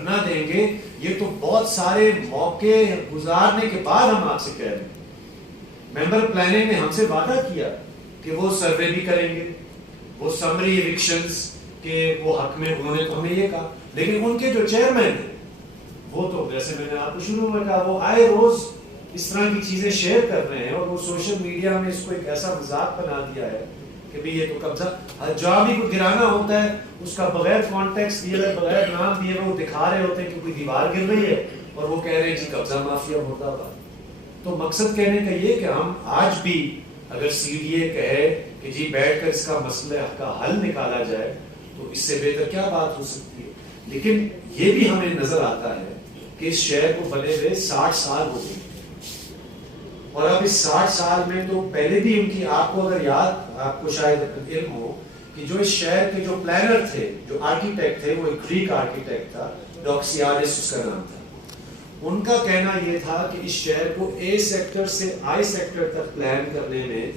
دھرنا دیں گے. یہ تو بہت سارے موقع گزارنے کے بعد ہم آپ سے کہہ رہے ہیں. ممبر پلاننگ نے ہم سے وعدہ کیا کہ وہ سروے بھی کریں گے, وہ سمری ایوکشنز کے وہ حق میں, انہوں نے تو ہمیں یہ کہا. لیکن ان کے جو چیئرمین ہیں وہ تو جیسے میں نے آپ کو شروع میں کہا, وہ آئے روز اس طرح کی چیزیں شیئر کر رہے ہیں, اور وہ سوشل میڈیا میں اس کو ایک ایسا مذاق بنا دیا ہے کہ بھی یہ تو قبضہ, جہاں بھی کوئی گرانا ہوتا ہے اس کا بغیر کانٹیکسٹ دیے ہوئے, بغیر نام دیے ہوئے وہ دکھا رہے ہوتے ہیں کہ کوئی دیوار گر رہی ہے اور وہ کہہ رہے ہیں جی قبضہ مافیا مرد آباد. تو مقصد کہنے کا یہ کہ ہم آج بھی اگر سی ڈی اے کہے کہ جی بیٹھ کر اس کا مسئلہ کا حل نکالا جائے تو اس سے بہتر کیا بات ہو سکتی ہے. لیکن یہ بھی ہمیں نظر آتا ہے کہ اس شہر کو بنے ہوئے 60 سال ہو گئے, اور اب اس 60 سال میں تو پہلے بھی ان کی, آپ کو اگر یاد, آپ کو شاید علم ہو کہ جو اس شہر کے جو پلانر تھے, جو آرکیٹیکٹ تھے, وہ ایک گریک آرکیٹیکٹ تھا, ڈاکسیاڈس اس کا نام تھا. ان کا کہنا یہ تھا کہ اس شہر کو اے سیکٹر سے آئی سیکٹر تک پلان کرنے میں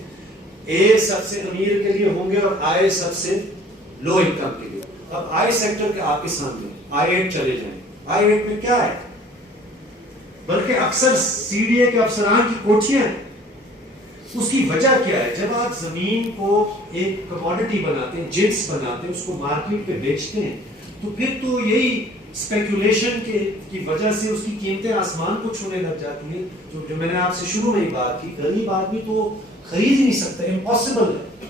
اے سب سے امیر کے لیے ہوں گے اور آئی سب سے لو انکم کے لیے. اب آئی سیکٹر کے آپ کے سامنے I-8 چلے جائیں, I-8 میں کیا ہے, بلکہ اکثر سی ڈی اے کے افسران کی کوٹھیاں ہیں. اس کی وجہ کیا ہے؟ جب آپ زمین کو ایک کموڈٹی بناتے ہیں, جنس بناتے ہیں, اس کو مارکیٹ پہ بیچتے ہیں, تو پھر تو یہی اسپیکولیشن کی وجہ سے اس کی قیمتیں آسمان کو چھونے لگ جاتی ہیں. جو میں نے آپ سے شروع میں ہی بات کی, غریب آدمی تو خرید ہی نہیں سکتا, امپاسبل ہے.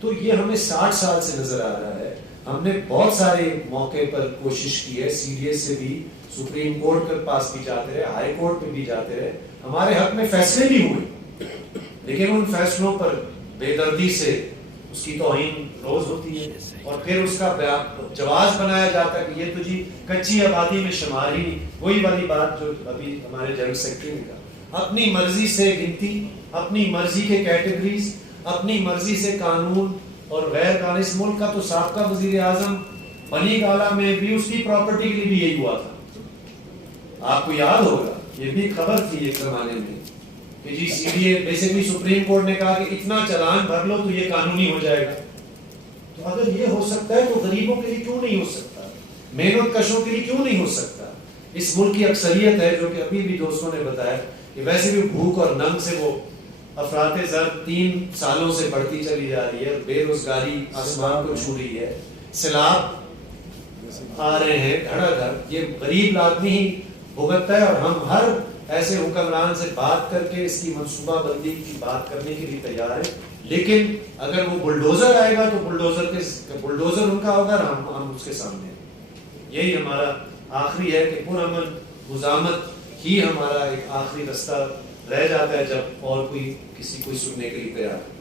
تو یہ ہمیں 60 سال سے نظر آ رہا ہے. ہم نے بہت سارے موقع پر کوشش کی ہے, سی ڈی ایس سے بھی سپریم کورٹ کے پاس بھی جاتے رہے, ہائی کورٹ پہ بھی جاتے رہے, ہمارے حق میں فیصلے بھی ہوئے, لیکن ان فیصلوں پر بے دردی سے اس کی توہین روز ہوتی ہے, اور پھر اس کا جواز بنایا جاتا ہے کہ یہ تو جی کچی آبادی میں شمار ہی نہیں. وہی والی بات جو ابھی ہمارے جنرل سیکرٹری نے کہا, اپنی مرضی سے گنتی, اپنی مرضی کے کیٹیگریز, اپنی مرضی سے قانون اور غیر قانونی. اس ملک کا تو سابقہ وزیر اعظم بنی گالہ میں بھی اس کی پراپرٹی کے لیے بھی یہی ہوا تھا. آپ کو یاد ہوگا, یہ بھی خبر تھی ایک زمانے میں کہ G C D A basically Supreme Court نے کہا کہ اتنا چلان بھر لو تو یہ قانونی ہو جائے گا. تو اگر یہ ہو سکتا ہے تو غریبوں کے لیے کیوں نہیں ہو سکتا, محنت کشوں کے لیے کیوں نہیں ہو سکتا. اس ملک کی اکثریت ہے جو کہ ابھی بھی دوستوں نے بتایا کہ ویسے بھی بھوک اور ننگ سے وہ افراط زر 3 سالوں سے بڑھتی چلی جا رہی ہے, بے روزگاری آسمان کو چھو رہی ہے, سیلاب آ رہے ہیں گھڑا گھر, یہ غریب آدمی ہی بھگتتا ہے. اور ہم ہر ایسے حکمران سے بات کر کے اس کی منصوبہ بندی کی بات کرنے کے لیے تیار ہیں, لیکن اگر وہ بلڈوزر آئے گا تو بلڈوزر ان کا ہوگا, ہم اس کے سامنے. یہی ہمارا آخری ہے کہ پرامن مزاحمت ہی ہمارا ایک آخری رستہ رہ جاتا ہے جب اور کسی کوئی سننے کے لیے تیار ہے.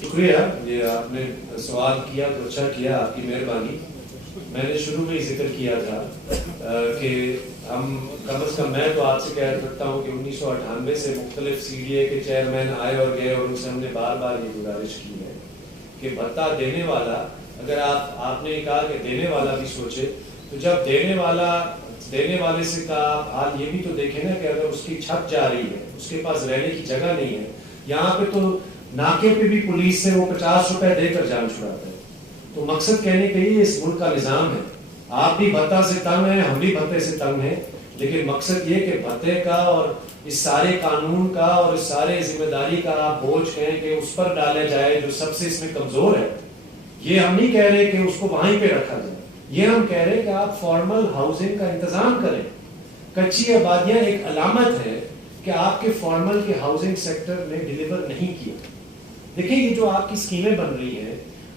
شکریہ, یہ آپ نے سوال کیا تو اچھا کیا, آپ کی مہربانی. میں نے شروع میں ہی ذکر کیا تھا کہ ہم کم از کم, میں تو آپ سے کہہ سکتا ہوں کہ 1998 سے مختلف سی ڈی اے کے چیئرمین آئے اور گئے, اور ان سے ہم نے بار بار یہ گزارش کی ہے کہ بھتہ دینے والا, اگر آپ نے کہا کہ دینے والا بھی سوچے, تو جب دینے والے سے کا حال یہ بھی تو دیکھیں نا کہ اگر اس کی چھت جا رہی ہے, اس کے پاس رہنے کی جگہ نہیں ہے, یہاں پہ تو ناکے پہ بھی پولیس سے وہ 50 روپے دے کر جان چھڑاتا ہے. تو مقصد کہنے کے لیے اس ملک کا نظام ہے, آپ بھی بھتہ سے تنگ ہیں, ہم بھی بھتے سے تنگ ہیں, لیکن مقصد یہ کہ بھتے کا اور اس سارے قانون کا اور اس سارے ذمہ داری کا آپ بوجھ کہیں کہ اس پر ڈالا جائے جو سب سے اس میں کمزور ہے. یہ ہم نہیں کہہ رہے کہ اس کو وہیں پہ رکھا جائے, یہ ہم کہہ رہے کہ آپ فارمل ہاؤسنگ کا انتظام کریں. کچی آبادیاں ایک علامت ہے کہ آپ کے فارمل کے ہاؤسنگ سیکٹر نے ڈیلیور نہیں کیا. دیکھیں یہ جو آپ کی اسکیمیں بن رہی ہیں,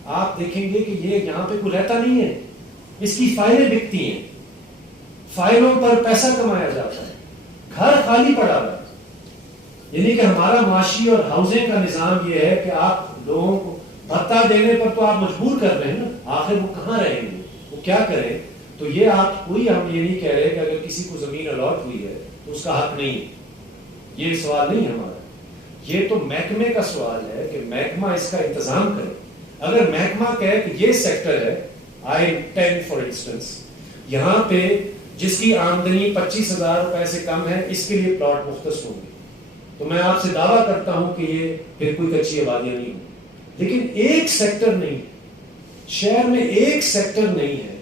آپ دیکھیں گے کہ یہ یہاں پہ کوئی رہتا نہیں ہے, اس کی فائلیں بکتی ہیں, فائلوں پر پیسہ کمایا جاتا ہے, گھر خالی پڑا ہوا ہے. یعنی کہ ہمارا معاشی اور ہاؤسنگ کا نظام یہ ہے کہ آپ لوگوں کو بھتہ دینے پر تو آپ مجبور کر رہے ہیں نا, آخر وہ کہاں رہیں گے, وہ کیا کریں. تو یہ آپ کوئی, ہم یہ نہیں کہہ رہے کہ اگر کسی کو زمین الاٹ ہوئی ہے تو اس کا حق نہیں ہے, یہ سوال نہیں ہمارا. یہ تو محکمے کا سوال ہے کہ محکمہ اس کا انتظام کرے. اگر محکمہ کہے کہ یہ سیکٹر ہے I-10 فار انسٹنس, یہاں پہ جس کی آمدنی 25,000 روپے سے کم ہے, اس کے لیے پلاٹ مختص ہوں گے, تو میں آپ سے دعویٰ کرتا ہوں کہ یہ پھر کوئی کچی آبادیاں نہیں ہوں. لیکن ایک سیکٹر نہیں, شہر میں ایک سیکٹر نہیں ہے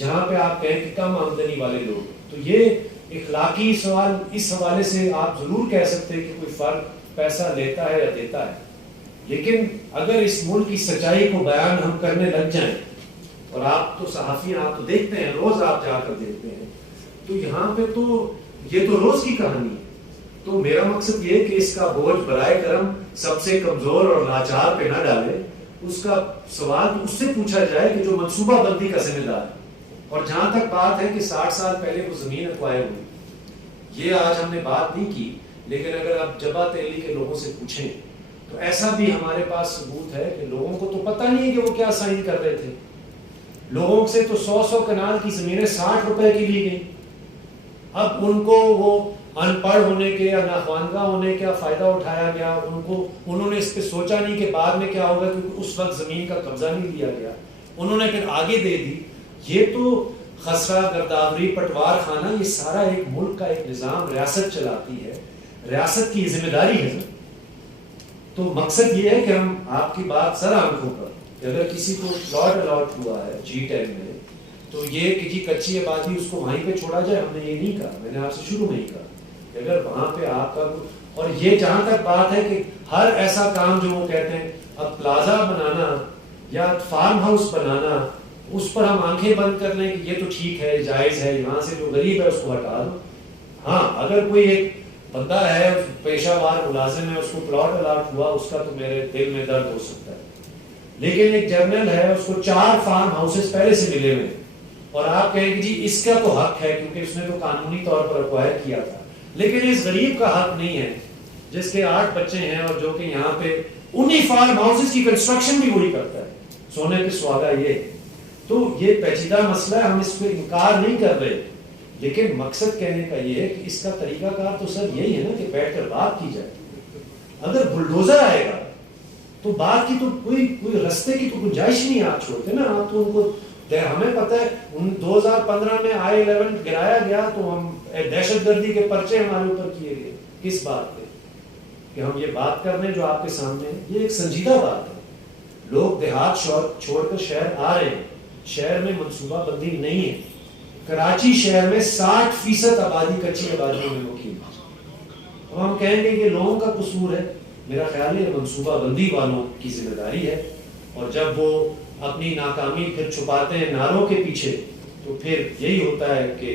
جہاں پہ آپ کہیں کہ کم آمدنی والے لوگ. تو یہ اخلاقی سوال اس حوالے سے آپ ضرور کہہ سکتے ہیں کہ کوئی فرد پیسہ لیتا ہے یا دیتا ہے، لیکن اگر اس ملک کی سچائی کو بیان ہم کرنے لگ جائیں، اور آپ تو صحافی ہیں، آپ تو دیکھتے ہیں، روز آپ جا کر دیکھتے ہیں، تو یہاں پہ تو یہ تو روز کی کہانی ہے. تو میرا مقصد یہ کہ اس کا بوجھ برائے کرم سب سے کمزور اور لاچار پہ نہ ڈالے. اس کا سوال تو اس سے پوچھا جائے کہ جو منصوبہ بندی کا ذمہ دار ہے. اور جہاں تک بات ہے کہ 60 سال پہلے وہ زمین ایکوائر ہوئی، یہ آج ہم نے بات نہیں کی، لیکن اگر آپ جبہ تیلی کے لوگوں سے پوچھیں تو ایسا بھی ہمارے پاس ثبوت ہے کہ لوگوں کو تو پتہ نہیں ہے کہ وہ کیا سائن کر رہے تھے. لوگوں سے تو 100 کنال کی زمینیں 60 روپے کی لی گئی. اب ان کو وہ ان پڑھ ہونے کے یا ناخواندہ ہونے کا فائدہ اٹھایا گیا، انہوں نے اس پہ سوچا نہیں کہ بعد میں کیا ہوگا، کیونکہ اس وقت زمین کا قبضہ نہیں لیا گیا، انہوں نے پھر آگے دے دی. یہ تو خسرہ، گرداوری، پٹوار خانہ، یہ سارا ایک ملک کا ایک نظام ریاست چلاتی ہے، ریاست کی ذمہ داری ہے. تو مقصد یہ ہے کہ ہم آپ کی بات سر آنکھوں پر کہ اگر کسی کو پلاٹ الاٹ ہوا ہے G10 میں، تو یہ کہ جی کچی آبادی اس کو وہیں پہ چھوڑا جائے. ہم نے یہ نہیں کہا، میں نے آپ سے شروع میں ہی کہا کہ اگر وہاں پہ آپ کا، اور یہ جہاں تک بات ہے کہ ہر ایسا کام جو وہ کہتے ہیں اب پلازا بنانا یا فارم ہاؤس بنانا، اس پر ہم آنکھیں بند کر لیں کہ یہ تو ٹھیک ہے، جائز ہے، یہاں سے جو غریب ہے اس کو ہٹا دو. ہاں اگر کوئی ایک بندہ ہے پیشہ وار ملازم ہے، اس کو پلاٹ الاٹ ہوا، اس کا تو میرے دل میں درد ہو سکتا ہے. لیکن ایک جرنل ہے، اس کو 4 فارم ہاؤسز پہلے سے ملے ہوئے، اور آپ کہیں کہ جی اس کا تو حق ہے کیونکہ اس نے تو قانونی طور پر ایکوائر کیا تھا. لیکن اس غریب کا حق نہیں ہے جس کے 8 بچے ہیں اور جو کہ یہاں پہ انہی فارم ہاؤسز کی کنسٹرکشن بھی وہی کرتا ہے. سونے پہ سہاگا. یہ تو یہ پیچیدہ مسئلہ ہے، ہم اس پہ انکار نہیں کر رہے، لیکن مقصد کہنے کا یہ ہے کہ اس کا طریقہ کار تو سر یہی ہے نا کہ بیٹھ کر بات کی جائے. اگر بلڈوزر آئے گا تو بات کی تو کوئی رستے کی تو گنجائش نہیں. آپ چھوڑتے نا، آپ تو ان کو، ہمیں پتہ ہے 2015 میں I-11 گرایا گیا تو ہم دہشت گردی کے پرچے ہمارے اوپر کیے گئے. کس بات پہ؟ کہ ہم یہ بات کر رہے ہیں جو آپ کے سامنے ہے، یہ ایک سنجیدہ بات ہے. لوگ دیہات چھوڑ کر شہر آ رہے ہیں، شہر میں منصوبہ بندی نہیں ہے. کراچی شہر میں 60% آبادی کچی آبادیوں میں مقیم ہے. اب ہم کہیں گے کہ لوگوں کا قصور ہے. میرا خیال ہے منصوبہ بندی والوں کی ذمہ داری ہے، اور جب وہ اپنی ناکامی پھر چھپاتے ہیں نعروں کے پیچھے، تو پھر یہی ہوتا ہے کہ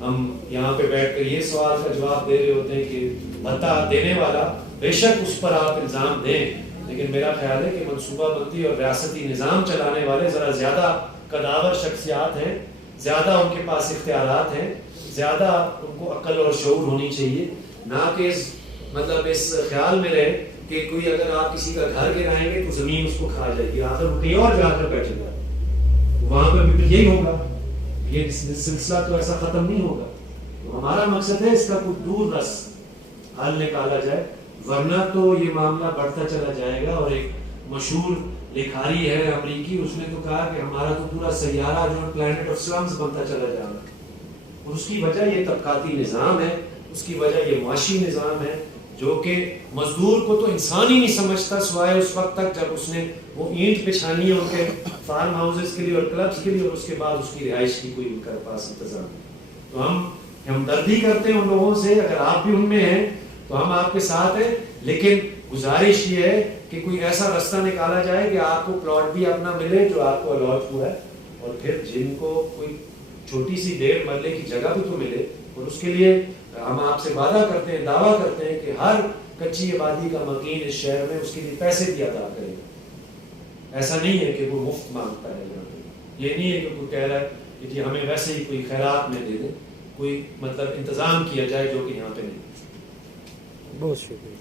ہم یہاں پہ بیٹھ کر یہ سوال کا جواب دے رہے ہوتے ہیں کہ بھتہ دینے والا بے شک اس پر آپ الزام دیں، لیکن میرا خیال ہے کہ منصوبہ بندی اور ریاستی نظام چلانے والے ذرا زیادہ قداور شخصیات ہیں، زیادہ ان کے پاس اختیارات ہیں، زیادہ ان کو عقل اور شعور ہونی چاہیے، نہ کہ مطلب اس خیال میں رہے کہ کوئی اگر آپ کسی کا گھر گرائیں گے تو زمین اس کو کھا جائے گی، آخر وہ کہیں اور جا کر بیٹھے گا، وہاں پہ بھی یہی ہوگا. یہ سلسلہ تو ایسا ختم نہیں ہوگا. تو ہمارا مقصد ہے اس کا کوئی دور رس حل نکالا جائے، ورنہ تو یہ معاملہ بڑھتا چلا جائے گا. اور ایک مشہور لکھاری ہے امریکی، اس نے تو کہا کہ ہمارا تو پورا سیارہ جو ہے پلانٹ آف سلمز بنتا چلا جا رہا ہے. اور اس کی وجہ یہ طبقاتی نظام ہے، اس کی وجہ یہ معاشی نظام ہے جو کہ مزدور کو تو انسان ہی نہیں سمجھتا سوائے اس وقت تک جب اس نے وہ اینٹ بچھانی ہے ان کے فارم ہاؤسز کے لیے اور کلبس کے لیے، اور اس کے بعد اس کی رہائش کی کوئی ان کے پاس انتظام ہے. تو ہم ہمدردی کرتے ہیں ان لوگوں سے، اگر آپ بھی ان میں ہیں تو ہم آپ کے ساتھ ہیں، لیکن گزارش یہ ہے کہ کوئی ایسا راستہ نکالا جائے کہ آپ کو پلاٹ بھی اپنا ملے جو آپ کو الاٹ ہوا ہے، اور پھر جن کو کوئی چھوٹی سی 1.5 مرلے کی جگہ بھی تو ملے. اور اس کے لیے ہم آپ سے وعدہ کرتے ہیں، دعویٰ کرتے ہیں کہ ہر کچی آبادی کا مکین اس شہر میں اس کے لیے پیسے بھی ادا کرے گا. ایسا نہیں ہے کہ وہ مفت مانگتا ہے یہاں پہ. یہ نہیں ہے کہ کوئی کہہ رہا ہے کہ جی ہمیں ویسے ہی کوئی خیرات میں دے دیں، کوئی مطلب انتظام کیا جائے جو کہ یہاں پہ نہیں. بہت شکریہ.